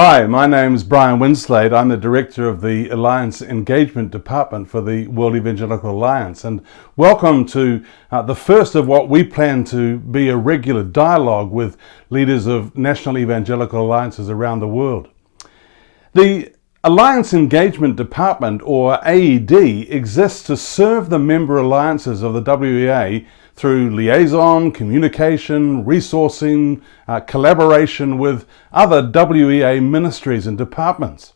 Hi, my name is Brian Winslade. I'm the Director of the Alliance Engagement Department for the World Evangelical Alliance, and welcome to the first of what we plan to be a regular dialogue with leaders of national evangelical alliances around the world. The Alliance Engagement Department, or AED, exists to serve the member alliances of the WEA through liaison, communication, resourcing, collaboration with other WEA ministries and departments.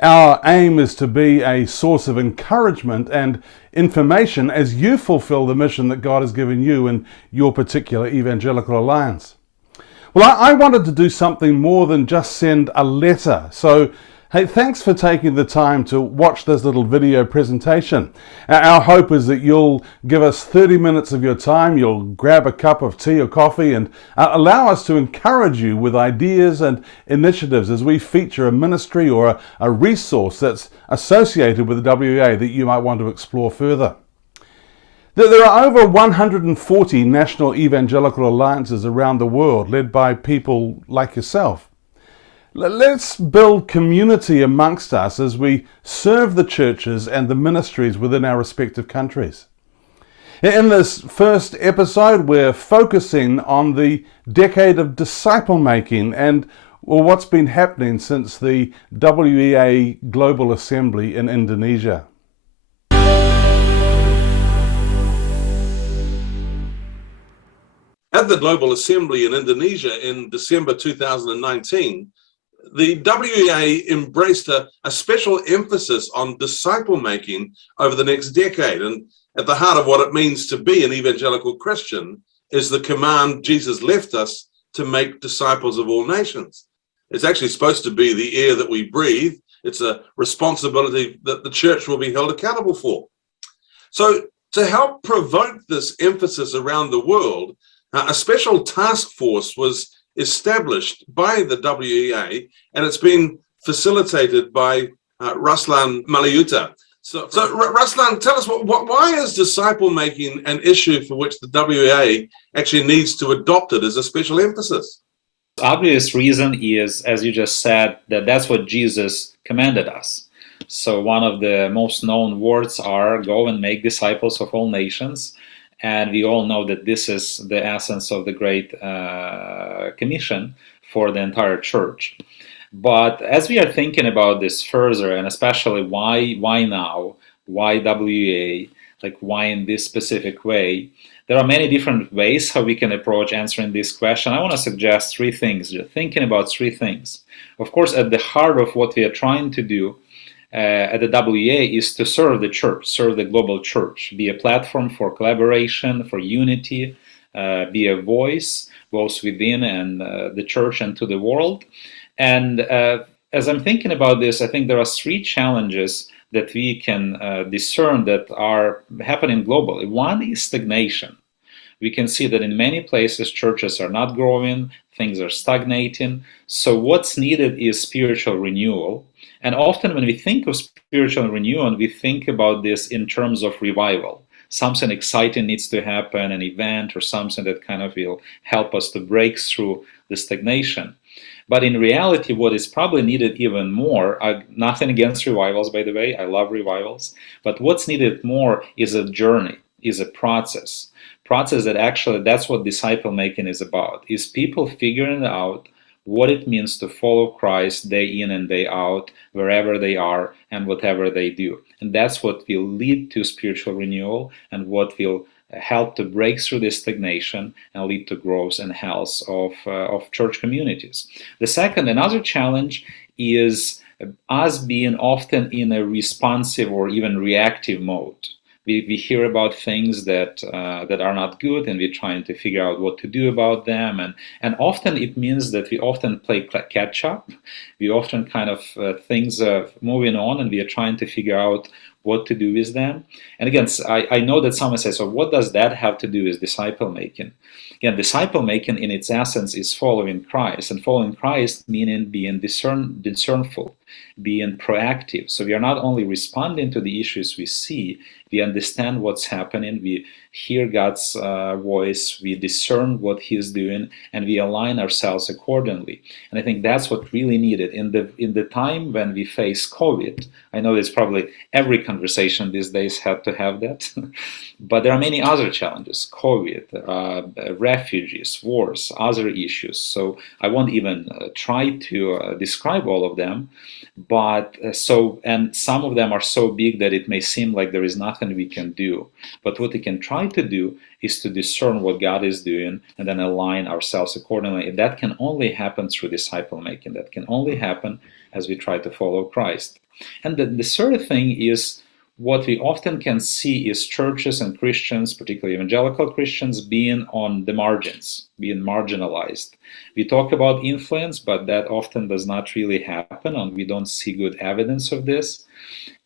Our aim is to be a source of encouragement and information as you fulfill the mission that God has given you in your particular evangelical alliance. Well, I wanted to do something more than just send a letter. So, hey, thanks for taking the time to watch this little video presentation. Our hope is that you'll give us 30 minutes of your time, you'll grab a cup of tea or coffee and allow us to encourage you with ideas and initiatives as we feature a ministry or a resource that's associated with the WEA that you might want to explore further. There are over 140 national evangelical alliances around the world led by people like yourself. Let's build community amongst us as we serve the churches and the ministries within our respective countries. In this first episode, we're focusing on the decade of disciple making and what's been happening since the WEA Global Assembly in Indonesia. At the Global Assembly in Indonesia in December 2019, the WEA embraced a special emphasis on disciple making over the next decade. And at the heart of what it means to be an evangelical Christian is the command Jesus left us to make disciples of all nations. It's actually supposed to be the air that we breathe. It's a responsibility that the church will be held accountable for. So to help provoke this emphasis around the world, a special task force was established by the WEA, and it's been facilitated by Ruslan Malayuta. So Ruslan, tell us, why is disciple making an issue for which the WEA actually needs to adopt it as a special emphasis? The obvious reason is, as you just said, that's what Jesus commanded us. So one of the most known words are, go and make disciples of all nations. And we all know that this is the essence of the Great Commission for the entire church. But as we are thinking about this further, and especially why now, why WEA, like why in this specific way, there are many different ways how we can approach answering this question. I want to suggest three things, thinking about three things. Of course, at the heart of what we are trying to do at the WEA is to serve the church, serve the global church, be a platform for collaboration, for unity, be a voice both within and the church and to the world. And as I'm thinking about this, I think there are three challenges that we can discern that are happening globally. One is stagnation. We can see that in many places churches are not growing, things are stagnating. So what's needed is spiritual renewal. And often when we think of spiritual renewal, we think about this in terms of revival. Something exciting needs to happen, an event or something that kind of will help us to break through the stagnation. But in reality, what is probably needed even more, nothing against revivals, by the way, I love revivals, but what's needed more is a journey, is a process that actually, that's what disciple making is about, is people figuring out what it means to follow Christ day in and day out, wherever they are and whatever they do. And that's what will lead to spiritual renewal and what will help to break through this stagnation and lead to growth and health of church communities. The second, another challenge is us being often in a responsive or even reactive mode. We hear about things that are not good, and we're trying to figure out what to do about them. And often it means that we often play catch up. We often kind of things are moving on, and we are trying to figure out what to do with them. And again, I know that someone says, so what does that have to do with disciple making? Again, disciple making in its essence is following Christ, and following Christ meaning being discernful, being proactive. So we are not only responding to the issues we see, we understand what's happening, hear God's voice, we discern what He's doing, and we align ourselves accordingly. And I think that's what really needed in the time when we face COVID. I know it's probably every conversation these days had to have that, but there are many other challenges: COVID, refugees, wars, other issues. So I won't even try to describe all of them, but and some of them are so big that it may seem like there is nothing we can do. But what we can try to do is to discern what God is doing and then align ourselves accordingly. That can only happen through disciple making. That can only happen as we try to follow Christ. And the third thing is, what we often can see is churches and Christians, particularly evangelical Christians, being on the margins, being marginalized. We talk about influence, but that often does not really happen, and we don't see good evidence of this.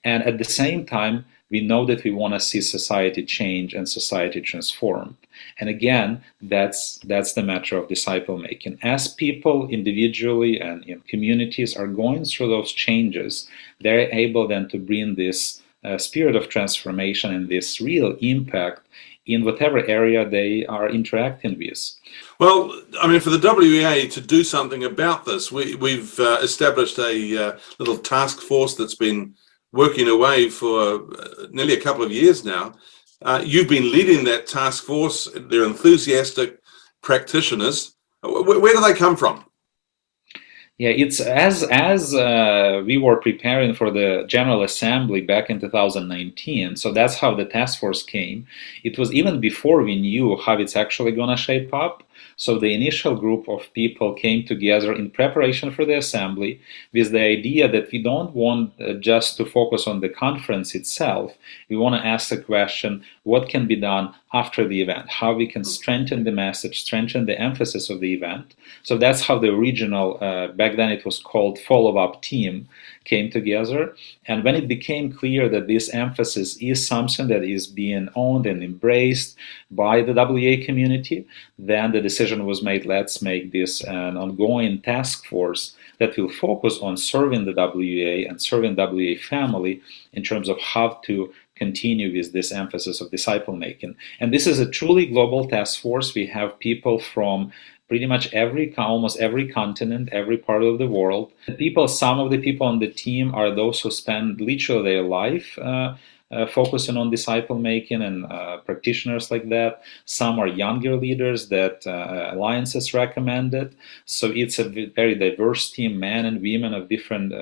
And at the same time, we know that we want to see society change and society transform. And again, that's the matter of disciple making. As people individually and in communities are going through those changes, they're able then to bring this spirit of transformation and this real impact in whatever area they are interacting with. Well, I mean, for the WEA to do something about this, we've established a little task force that's been working away for nearly a couple of years now. You've been leading that task force. They're enthusiastic practitioners. Where do they come from? Yeah, it's as we were preparing for the General Assembly back in 2019. So that's how the task force came. It was even before we knew how it's actually going to shape up. So the initial group of people came together in preparation for the assembly with the idea that we don't want just to focus on the conference itself. We want to ask the question, what can be done after the event? How we can strengthen the message, strengthen the emphasis of the event. So that's how the original, back then it was called follow-up team, came together. And when it became clear that this emphasis is something that is being owned and embraced by the WA community, then the decision was made, let's make this an ongoing task force that will focus on serving the WA and serving WA family in terms of how to continue with this emphasis of disciple making. And this is a truly global task force. We have people from pretty much almost every continent, every part of the world. Some of the people on the team are those who spend literally their life focusing on disciple making and practitioners like that. Some are younger leaders that alliances recommended. So it's a very diverse team, men and women of different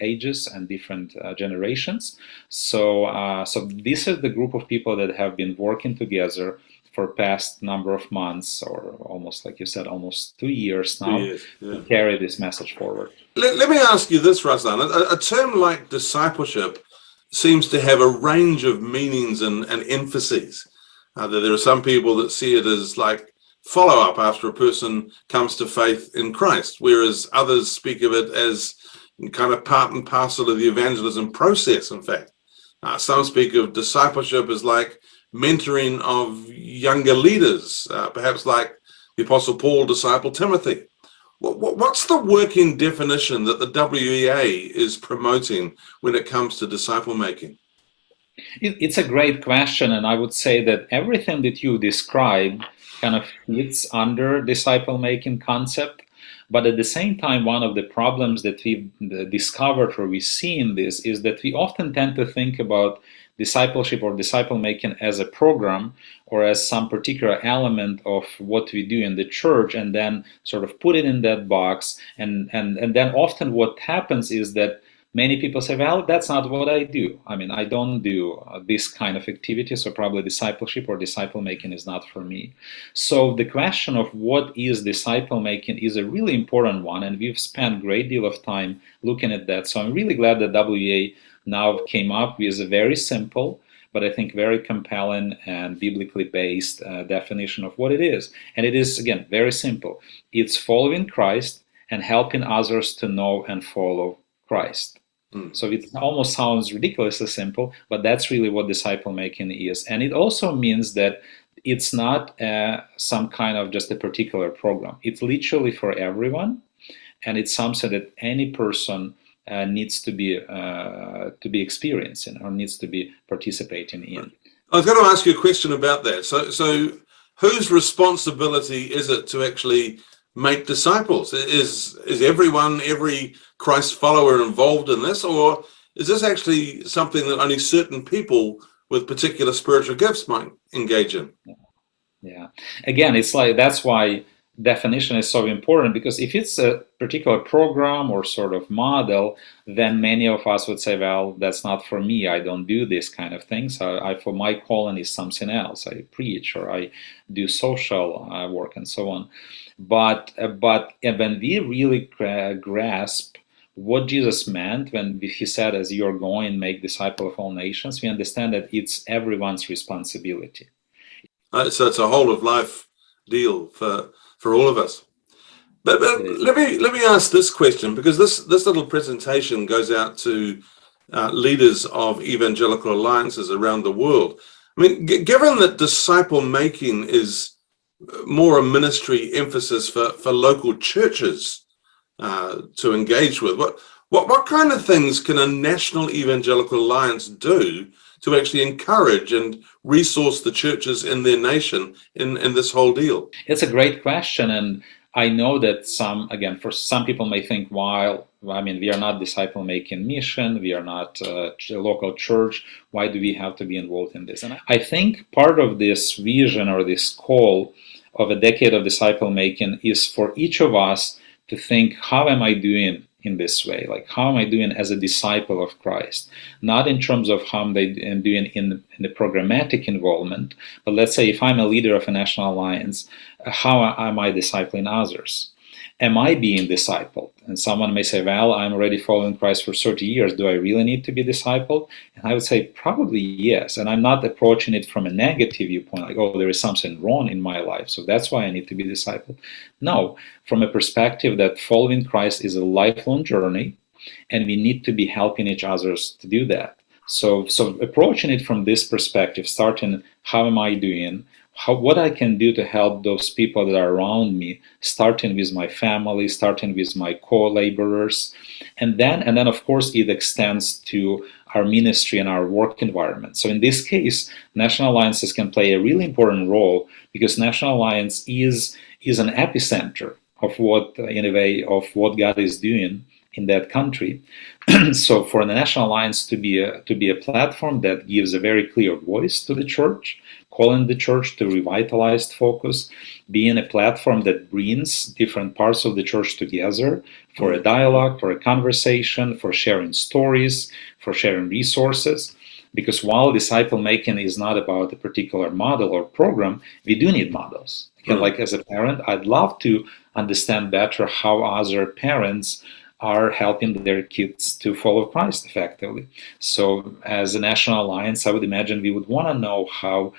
ages and different generations. So this is the group of people that have been working together for past number of months, or almost, like you said, almost 2 years now, to carry this message forward. Let me ask you this, Ruslan. A term like discipleship seems to have a range of meanings and emphases. There are some people that see it as like follow-up after a person comes to faith in Christ, whereas others speak of it as kind of part and parcel of the evangelism process, in fact. Some speak of discipleship as like mentoring of younger leaders, perhaps like the Apostle Paul discipled Timothy. What's the working definition that the WEA is promoting when it comes to disciple making? It's a great question, and I would say that everything that you described kind of fits under disciple making concept. But at the same time, one of the problems that we've discovered or we see in this is that we often tend to think about discipleship or disciple making as a program or as some particular element of what we do in the church, and then sort of put it in that box. And then often what happens is that many people say, well, that's not what I do. I mean, I don't do this kind of activity, so probably discipleship or disciple making is not for me. So the question of what is disciple making is a really important one, and we've spent a great deal of time looking at that. So I'm really glad that WA now came up with a very simple, but I think very compelling and biblically based definition of what it is. And it is, again, very simple. It's following Christ and helping others to know and follow Christ. So it almost sounds ridiculously simple, but that's really what disciple making is. And it also means that it's not some kind of just a particular program. It's literally for everyone, and it's something that any person needs to be experiencing or needs to be participating in. I was going to ask you a question about that. So whose responsibility is it to actually make disciples? Is everyone, every Christ follower involved in this, or is this actually something that only certain people with particular spiritual gifts might engage in? Yeah. Again, it's like that's why definition is so important, because if it's a particular program or sort of model, then many of us would say, well, that's not for me. I don't do this kind of things. I for my calling is something else. I preach or I do social work and so on. But when we really grasp what Jesus meant when he said, as you're going, make disciples of all nations, we understand that it's everyone's responsibility. So it's a whole of life deal for all of us. But let me ask this question, because this little presentation goes out to leaders of evangelical alliances around the world. I mean, given that disciple making is more a ministry emphasis for local churches to engage with, what kind of things can a national evangelical alliance do to actually encourage and resource the churches in their nation in this whole deal? It's a great question, and I know that for some people may think, while we are not disciple-making mission, we are not a local church, why do we have to be involved in this? And I think part of this vision or this call of a decade of disciple-making is for each of us to think, how am I doing in this way? Like, how am I doing as a disciple of Christ? Not in terms of how I'm doing in the programmatic involvement, but let's say if I'm a leader of a national alliance, how am I discipling others? Am I being discipled? And someone may say, well, I'm already following Christ for 30 years. Do I really need to be discipled? And I would say probably yes. And I'm not approaching it from a negative viewpoint, like, oh, there is something wrong in my life, so that's why I need to be discipled. No, from a perspective that following Christ is a lifelong journey, and we need to be helping each other to do that. So approaching it from this perspective, starting, how am I doing? What I can do to help those people that are around me, starting with my family, starting with my co-laborers, and then of course it extends to our ministry and our work environment. So in this case, national alliances can play a really important role, because national alliance is an epicenter of what God is doing in that country. So for the national alliance to be a platform that gives a very clear voice to the church, calling the church to revitalized focus, being a platform that brings different parts of the church together for a dialogue, for a conversation, for sharing stories, for sharing resources. Because while disciple making is not about a particular model or program, we do need models. Again, like as a parent, I'd love to understand better how other parents are helping their kids to follow Christ effectively. So as a national alliance, I would imagine we would want to know how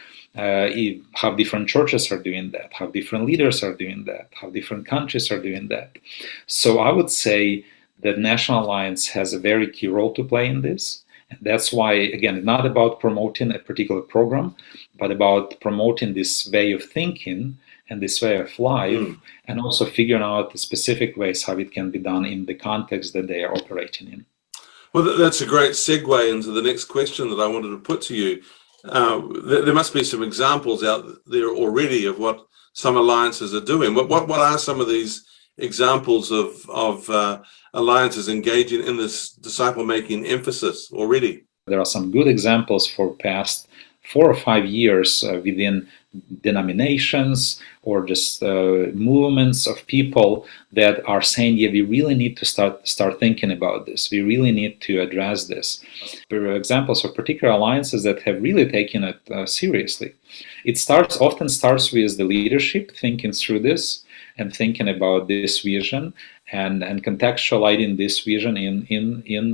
different churches are doing that, how different leaders are doing that, how different countries are doing that. So I would say that national alliance has a very key role to play in this. And that's why, again, it's not about promoting a particular program, but about promoting this way of thinking and this way of life, and also figuring out the specific ways how it can be done in the context that they are operating in. Well, that's a great segue into the next question that I wanted to put to you. There must be some examples out there already of what some alliances are doing. What are some of these examples of alliances engaging in this disciple-making emphasis already? There are some good examples for past 4 or 5 years within denominations or just movements of people that are saying, yeah, we really need to start thinking about this. We really need to address this. There are examples of particular alliances that have really taken it seriously. It often starts with the leadership thinking through this and thinking about this vision and contextualizing this vision in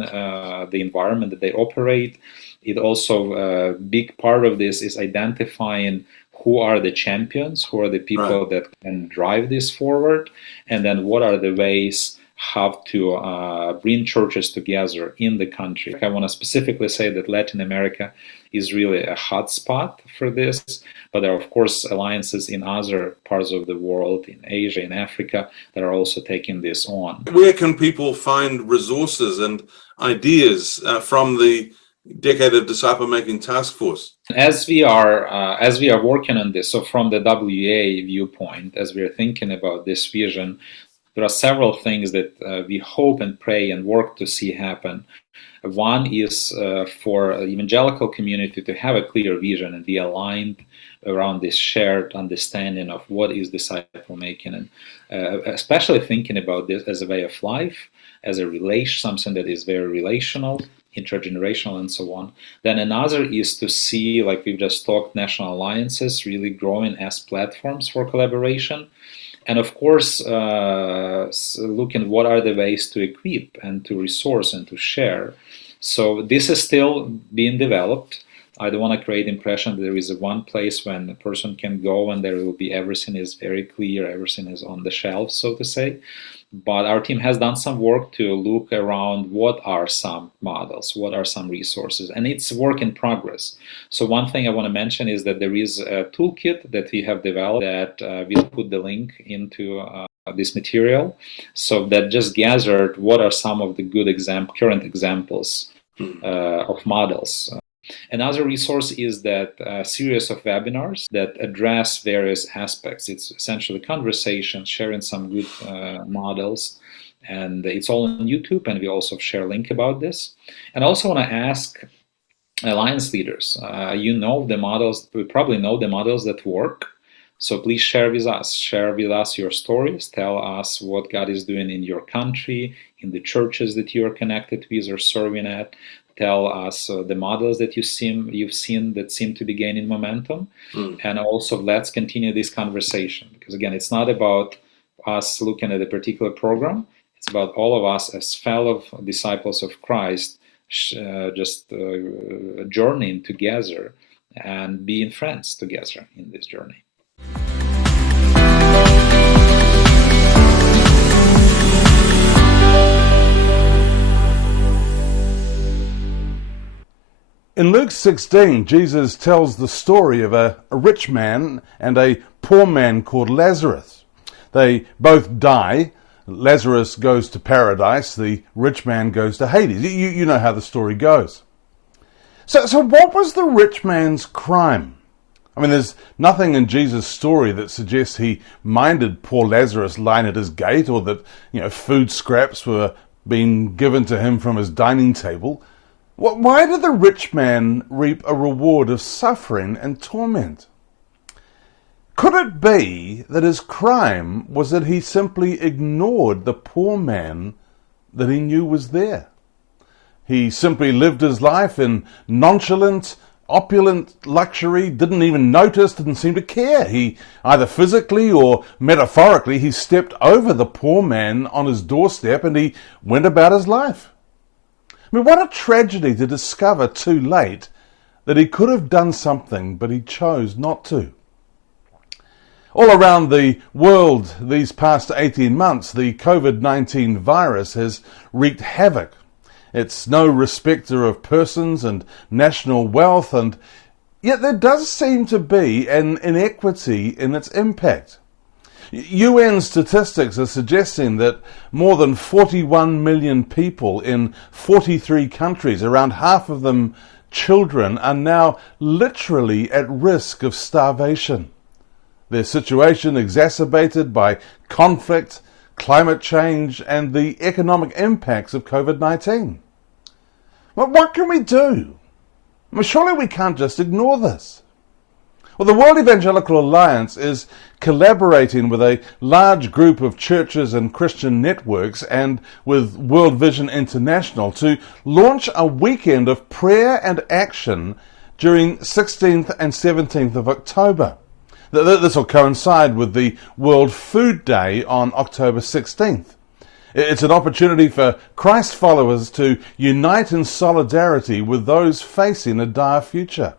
the environment that they operate. It also, a big part of this is identifying who are the champions, who are the people that can drive this forward, and then what are the ways how to bring churches together in the country. I want to specifically say that Latin America is really a hot spot for this, but there are, of course, alliances in other parts of the world, in Asia, in Africa, that are also taking this on. Where can people find resources and ideas from the Decade of Disciple Making Task Force? As we are working on this, so from the WA viewpoint, as we are thinking about this vision, there are several things that we hope and pray and work to see happen. One is for the evangelical community to have a clear vision and be aligned around this shared understanding of what is disciple making, and especially thinking about this as a way of life, as a relation, something that is very relational, intergenerational, and so on. Then another is to see, like we've just talked, national alliances really growing as platforms for collaboration. And of course, looking what are the ways to equip and to resource and to share. So this is still being developed. I don't want to create impression that there is one place when a person can go and there will be everything is very clear, everything is on the shelf, so to say. But our team has done some work to look around what are some models, what are some resources, and it's work in progress. So one thing I want to mention is that there is a toolkit that we have developed that we'll put the link into this material. So that just gathered what are some of the good current examples of models. Another resource is that series of webinars that address various aspects. It's essentially conversation, sharing some good models, and it's all on YouTube, and we also share a link about this. And I also want to ask alliance leaders, you know the models, we probably know the models that work, so please share with us your stories, tell us what God is doing in your country, in the churches that you are connected with or serving at. Tell us the models that you've seen that seem to be gaining momentum. And also let's continue this conversation, because again, it's not about us looking at a particular program, it's about all of us as fellow disciples of Christ journeying together and being friends together in this journey. In Luke 16, Jesus tells the story of a rich man and a poor man called Lazarus. They both die. Lazarus goes to paradise. The rich man goes to Hades. You know how the story goes. So what was the rich man's crime? I mean, there's nothing in Jesus' story that suggests he minded poor Lazarus lying at his gate, or that, food scraps were being given to him from his dining table. Why did the rich man reap a reward of suffering and torment? Could it be that his crime was that he simply ignored the poor man that he knew was there? He simply lived his life in nonchalant, opulent luxury, didn't even notice, didn't seem to care. He, either physically or metaphorically, he stepped over the poor man on his doorstep and he went about his life. I mean, what a tragedy to discover too late that he could have done something, but he chose not to. All around the world these past 18 months, the COVID-19 virus has wreaked havoc. It's no respecter of persons and national wealth, and yet there does seem to be an inequity in its impact. UN statistics are suggesting that more than 41 million people in 43 countries, around half of them children, are now literally at risk of starvation. Their situation exacerbated by conflict, climate change, and the economic impacts of COVID-19. Well, what can we do? I mean, surely we can't just ignore this. Well, the World Evangelical Alliance is collaborating with a large group of churches and Christian networks and with World Vision International to launch a weekend of prayer and action during 16th and 17th of October. This will coincide with the World Food Day on October 16th. It's an opportunity for Christ followers to unite in solidarity with those facing a dire future.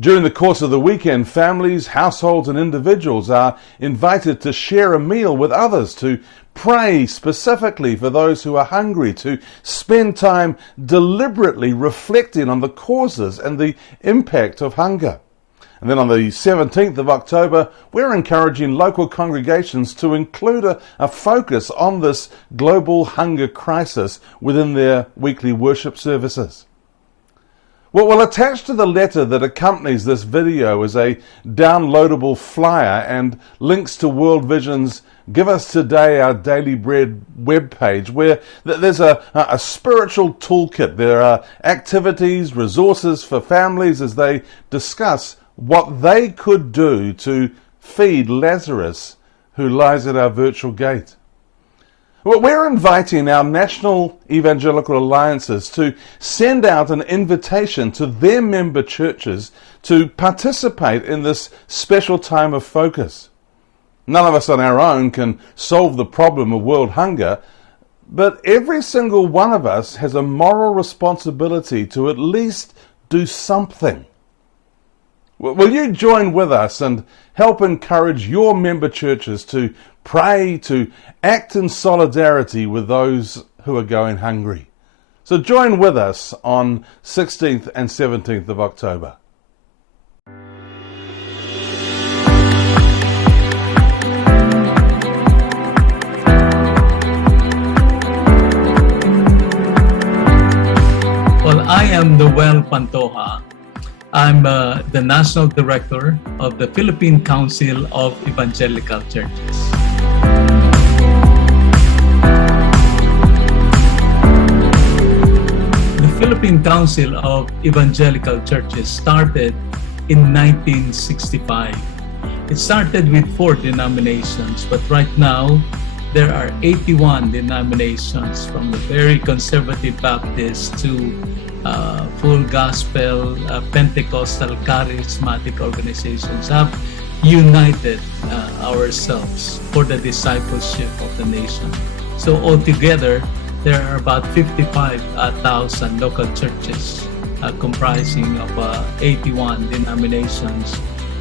During the course of the weekend, families, households and individuals are invited to share a meal with others, to pray specifically for those who are hungry, to spend time deliberately reflecting on the causes and the impact of hunger. And then on the 17th of October, we're encouraging local congregations to include a focus on this global hunger crisis within their weekly worship services. Well, attached to the letter that accompanies this video is a downloadable flyer and links to World Vision's Give Us Today Our Daily Bread webpage, where there's a spiritual toolkit. There are activities, resources for families as they discuss what they could do to feed Lazarus, who lies at our virtual gate. Well, we're inviting our national evangelical alliances to send out an invitation to their member churches to participate in this special time of focus. None of us on our own can solve the problem of world hunger, but every single one of us has a moral responsibility to at least do something. Will you join with us and help encourage your member churches to pray, to act in solidarity with those who are going hungry? So join with us on 16th and 17th of October. Well, I am Noel Pantoja. I'm the National Director of the Philippine Council of Evangelical Churches. The Philippine Council of Evangelical Churches started in 1965. It started with 4 denominations, but right now there are 81 denominations, from the very conservative Baptist to full gospel, Pentecostal, charismatic organizations have united ourselves for the discipleship of the nation. So altogether, there are about 55,000 local churches comprising of 81 denominations,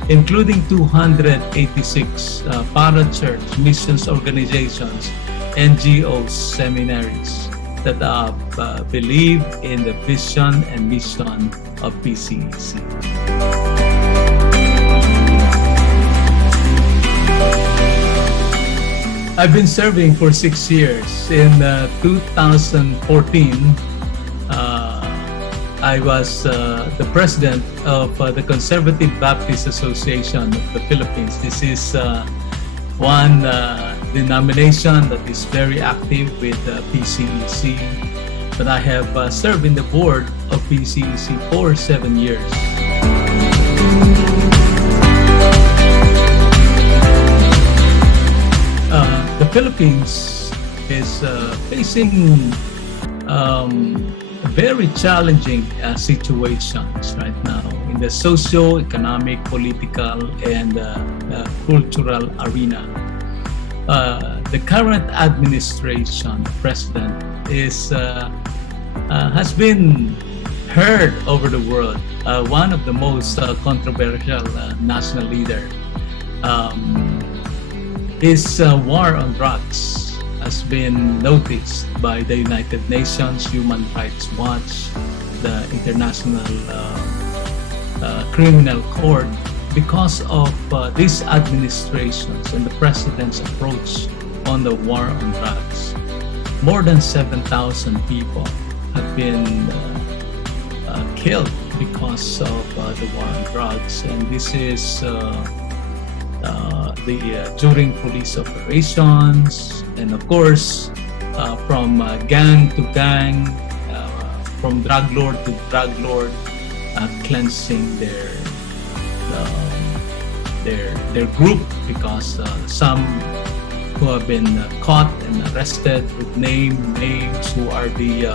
including 286 para-church missions organizations, NGOs, seminaries that believe in the vision and mission of PCEC. I've been serving for 6 years. In 2014, I was the president of the Conservative Baptist Association of the Philippines. This is one denomination that is very active with PCEC, but I have served in the board of PCEC for 7 years. The Philippines is facing very challenging situations right now in the socio-economic, political, and cultural arena. The current administration, president, has been heard over the world. One of the most controversial national leader. His war on drugs has been noticed by the United Nations, Human Rights Watch, the International Criminal Court, because of this administration's and the president's approach on the war on drugs. More than 7,000 people have been killed because of the war on drugs, and this is during police operations, and of course from gang to gang, from drug lord to drug lord, cleansing their group, because some who have been caught and arrested with names who are the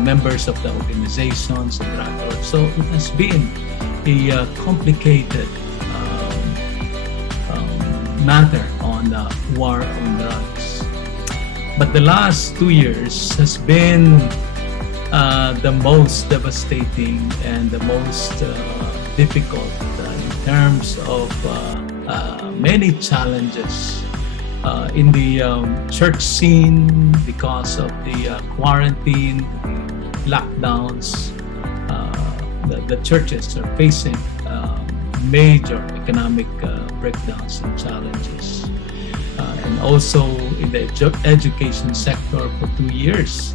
members of the organizations and drug lords. So it has been a complicated matter on war on drugs. But the last 2 years has been the most devastating and the most difficult in terms of many challenges in the church scene because of the quarantine, lockdowns. The churches are facing major economic breakdowns and challenges. And also in the education sector for 2 years,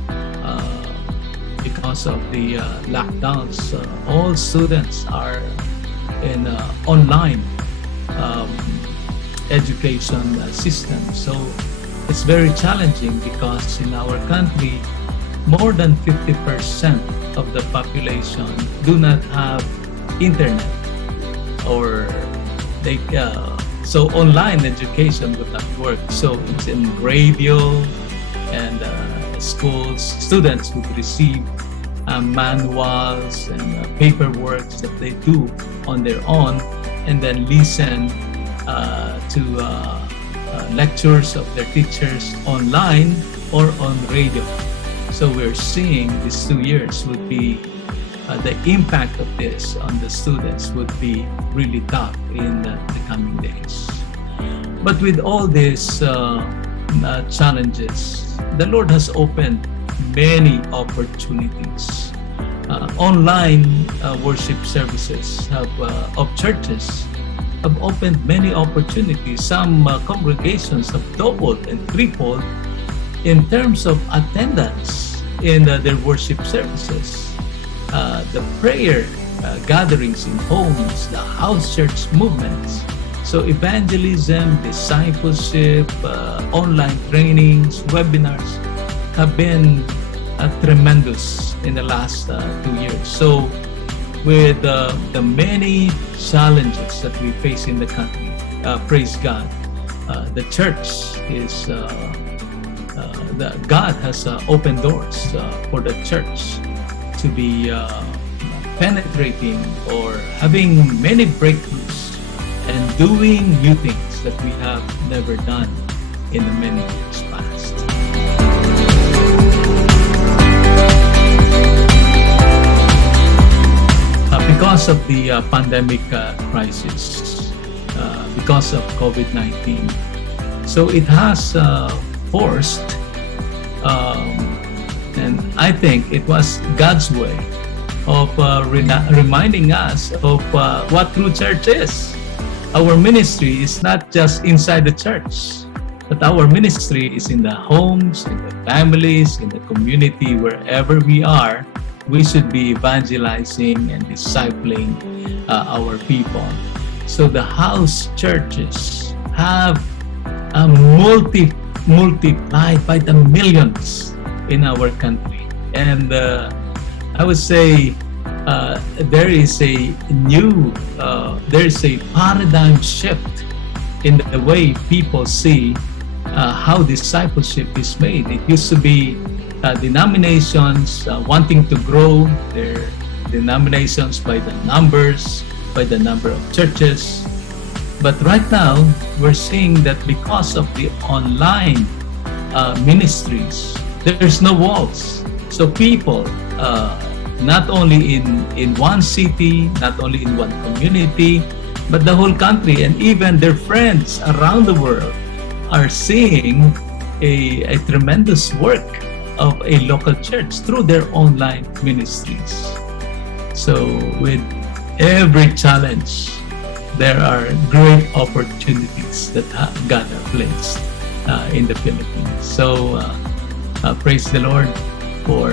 because of the lockdowns, all students are in online um, education system. So it's very challenging because in our country, more than 50% of the population do not have internet, or they so online education would not work. So it's in radio, and students would receive manuals and paperwork that they do on their own, and then listen to lectures of their teachers online or on radio. So we're seeing these 2 years would be the impact of this on the students would be really tough in the coming days. But with all these challenges, the Lord has opened many opportunities. Online worship services of churches have opened many opportunities. Some congregations have doubled and tripled in terms of attendance in their worship services. The prayer gatherings in homes, the house church movements. So evangelism, discipleship, online trainings, webinars have been tremendous in the last 2 years. So with the many challenges that we face in the country, praise God, the church is, God has opened doors for the church to be penetrating or having many breakthroughs and doing new things that we have never done in the many years past. Because of the pandemic crisis, because of COVID-19, so it has forced, and I think it was God's way of reminding us of what true church is. Our ministry is not just inside the church, but our ministry is in the homes, in the families, in the community, wherever we are. We should be evangelizing and discipling our people. So the house churches have multiplied by the millions in our country. And I would say there is a paradigm shift in the way people see how discipleship is made. It used to be denominations wanting to grow their denominations by the numbers, by the number of churches. But right now, we're seeing that because of the online ministries, there's no walls. So people, not only in one city, not only in one community, but the whole country, and even their friends around the world are seeing a tremendous work of a local church through their online ministries. So with every challenge, there are great opportunities that God has placed in the Philippines. So praise the Lord for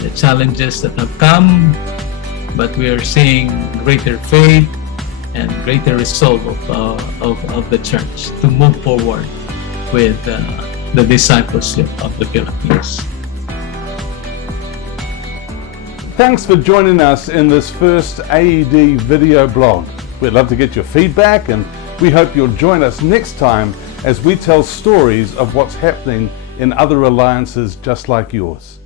the challenges that have come, but we are seeing greater faith and greater resolve of the church to move forward with the discipleship of the Philippines. Thanks for joining us in this first AED video blog. We'd love to get your feedback, and we hope you'll join us next time as we tell stories of what's happening in other alliances just like yours.